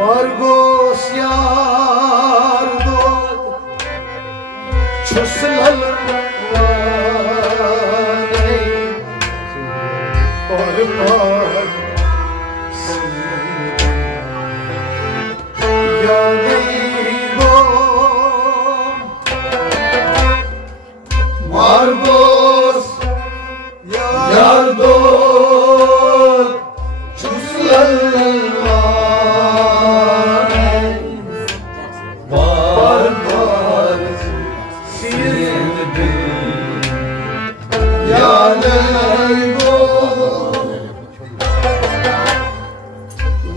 Margos yardo Çöslal Parmar Yaneybo Margos yardo Çöslal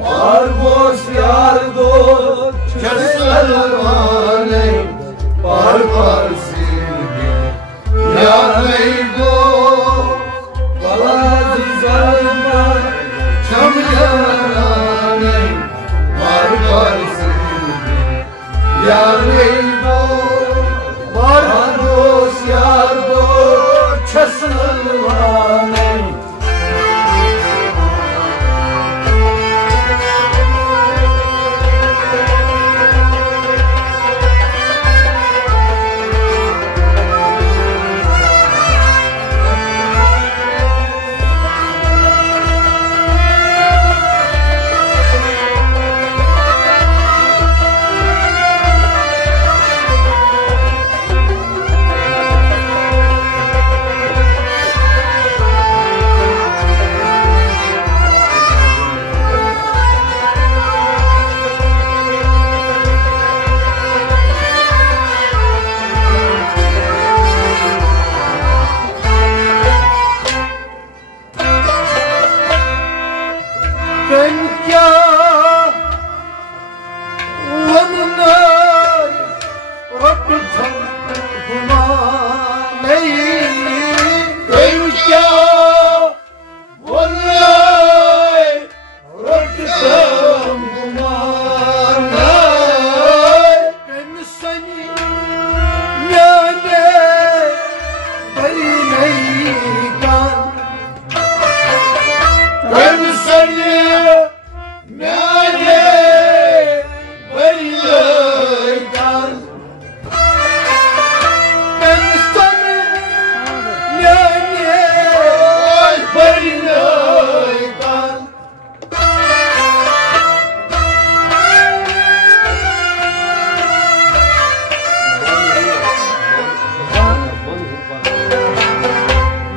Margos yardo Çöslelvane Par par silgi Yareygo Valazi zalma Çam yarane Par par silgi Yareygo Margos yardo Çöslelvane Ben kya vanna rabtam humanay ben kya vanna rabtam humanay ben sani nane barinay kan ben sani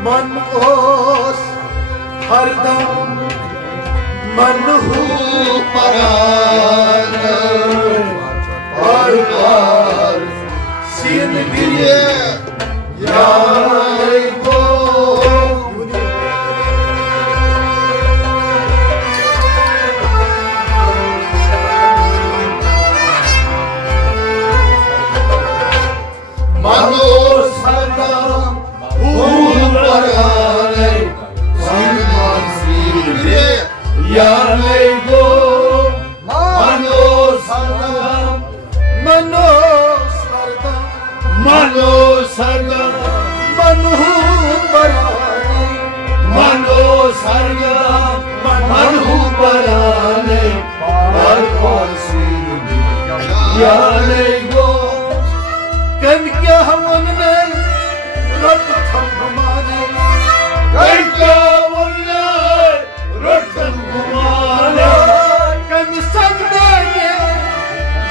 Man os hardam manhu parana par par sin biriye yareygo Manos hardam parana sin biriye yareygo Manos hardam Manos hardam manhu parane Manos hardam manhu parane par par sin yareygo Kan kya havanne rabtam humane Kan kya havanne rabtam humane Kan sadmane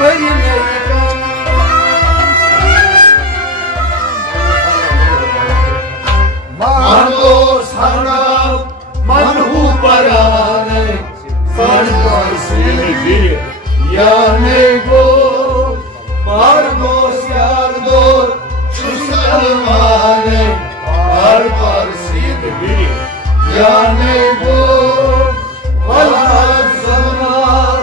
baynayka Margos haram manhu parane par par silgi yareygo Margos yardo Çöslelvane Par par silgi yareygo Valhaz zaman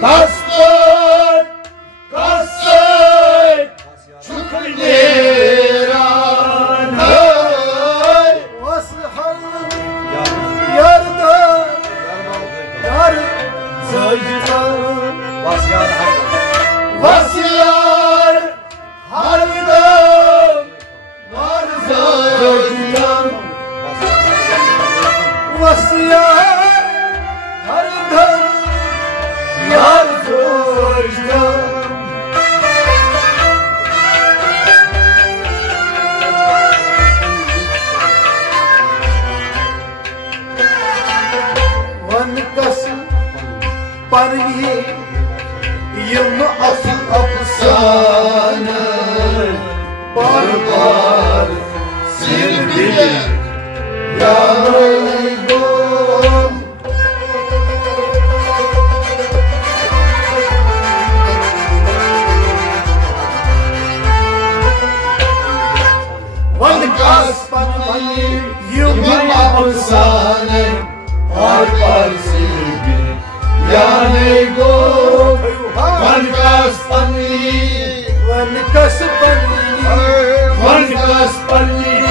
Kasper, Kasper, Çukneran, Vasıhal yarda yar zayıftan Vasiyar, haldam, var zayıftan Vasıhal yarda yar zayıftan Vanıkası parvi yılmı asıl Afsanı barbar silbile yanıyorum Vanıkası parvi yılmı yılmı afsane barbar silbile yanıyorum Vankaspani Vanıkası parvi Vankaspani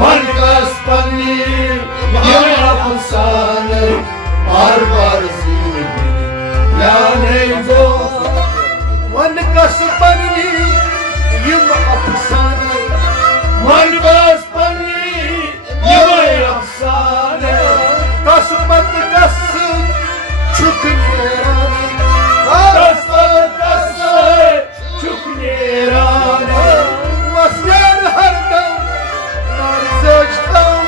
Vankaspani yılmı afsane barbar silbile yanıyorum Vanıkası parvi yılmı afsane Vankaspani yılmı afsane Kasıtmadı kasıt çökünler Kasper, Kasper, Çukneran Vasyar hardam narzaçtan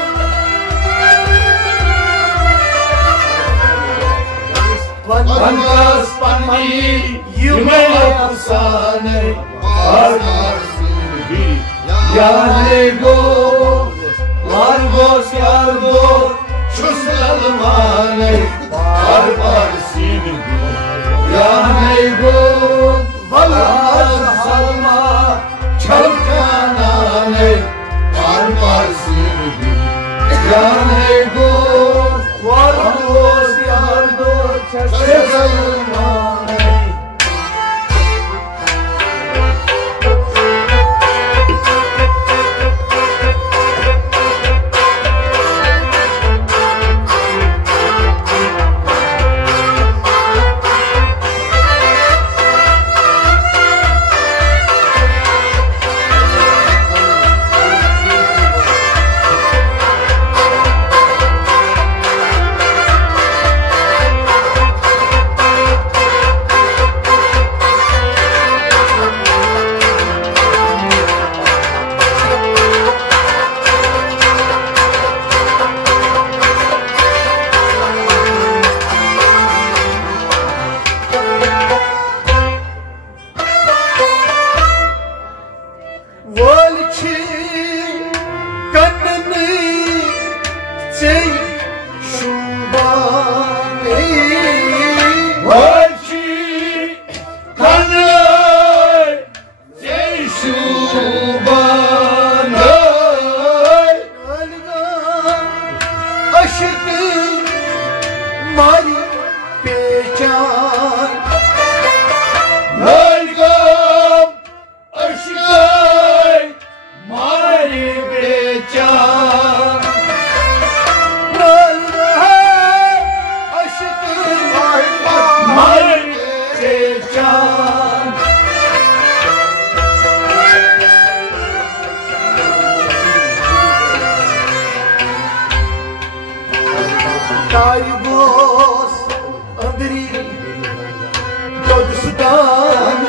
Vankaspani yılmı afsane barbar silbi Yanego Largos yardo Çusalmane barbar silbi Yanego Valar salma Çalkanane barbar silbi Yanego Largos yardo Çusalmane Valçi kanını çey şubane Valçi kanı Ceyşubanı Alga aşkı mari peçan Nalgam aşkay mari becan Alga aşkı mari becan Kaybos andri Dodsudan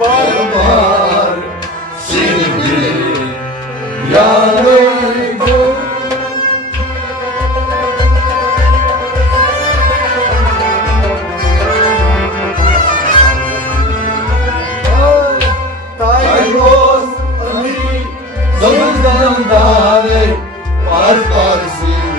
barbar silbi yanıydı Kaybos Kaybos Zamızdan dağılır barbar silbi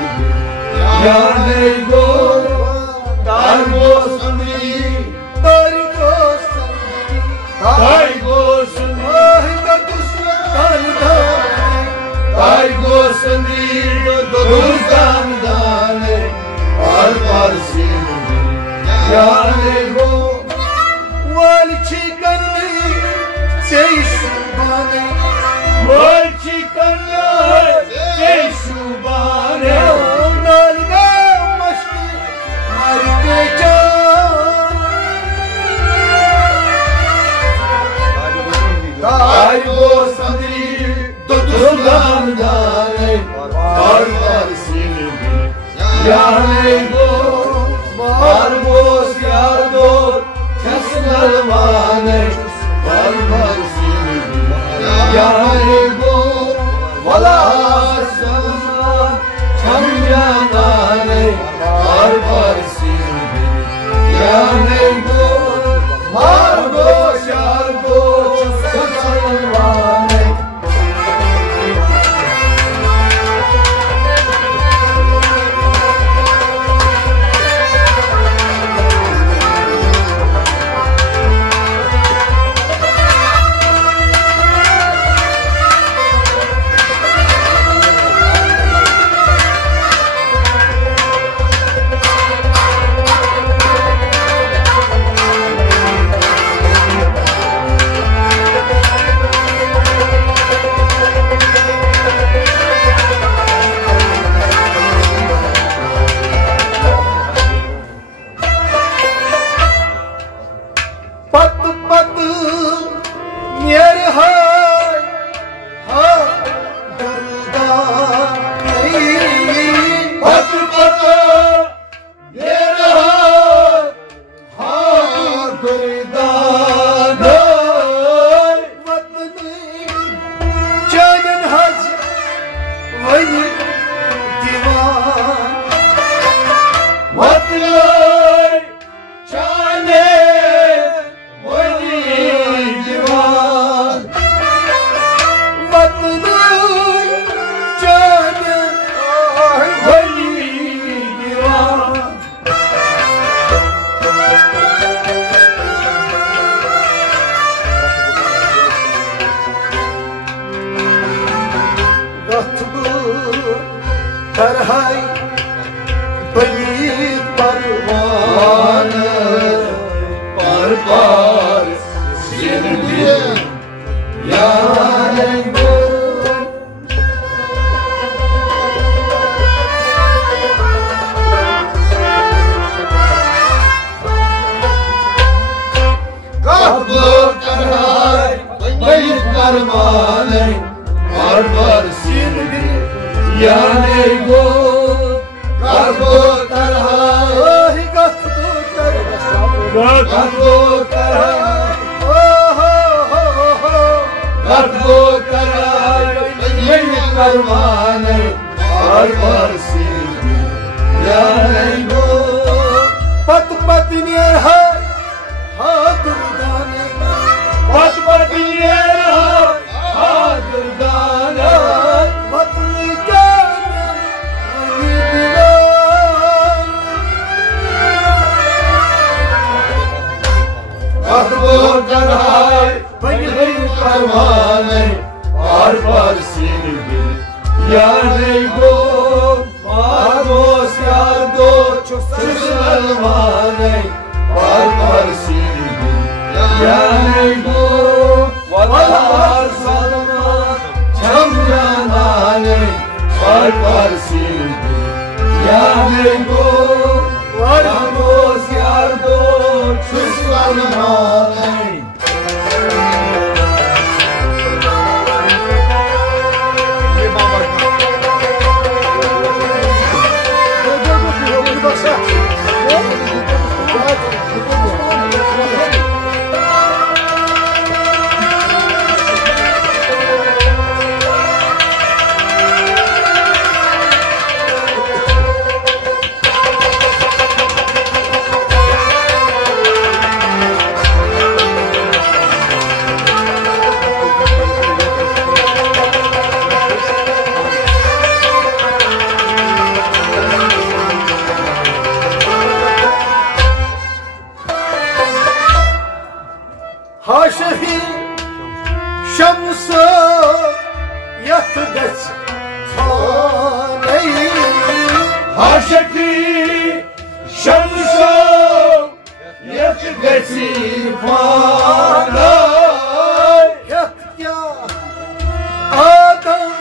Adam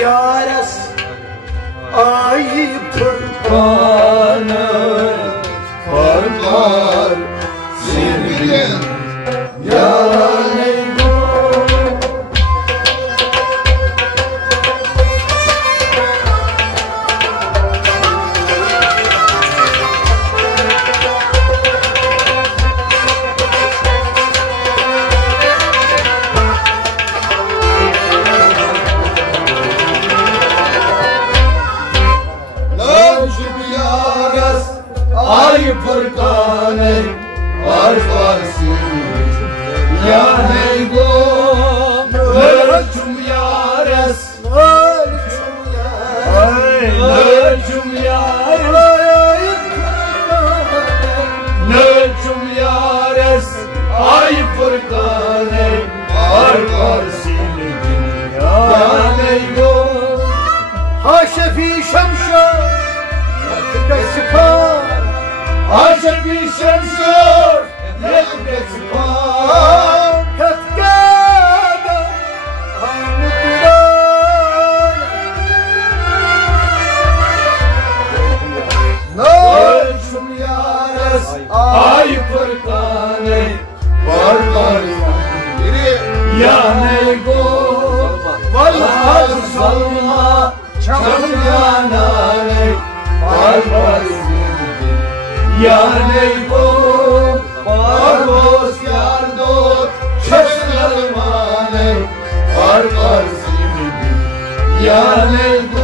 Yaras ayıptır Kanır parlar sevgilim yani ay fırkaney var varsın ya ney bu nöcüm yares nöcüm yares nöcüm yares ay fırkaney var varsın ya ney bu haşefi şemşe Kesipa Aşık bir şemşör Yekmesipa Katkada Hamduran Nöcüm yares Ay fırkaney Var ya neygo Vallahi salma Çam yananey Var ya neygo Barbaros yardo Şaşırmaney Var ya neygo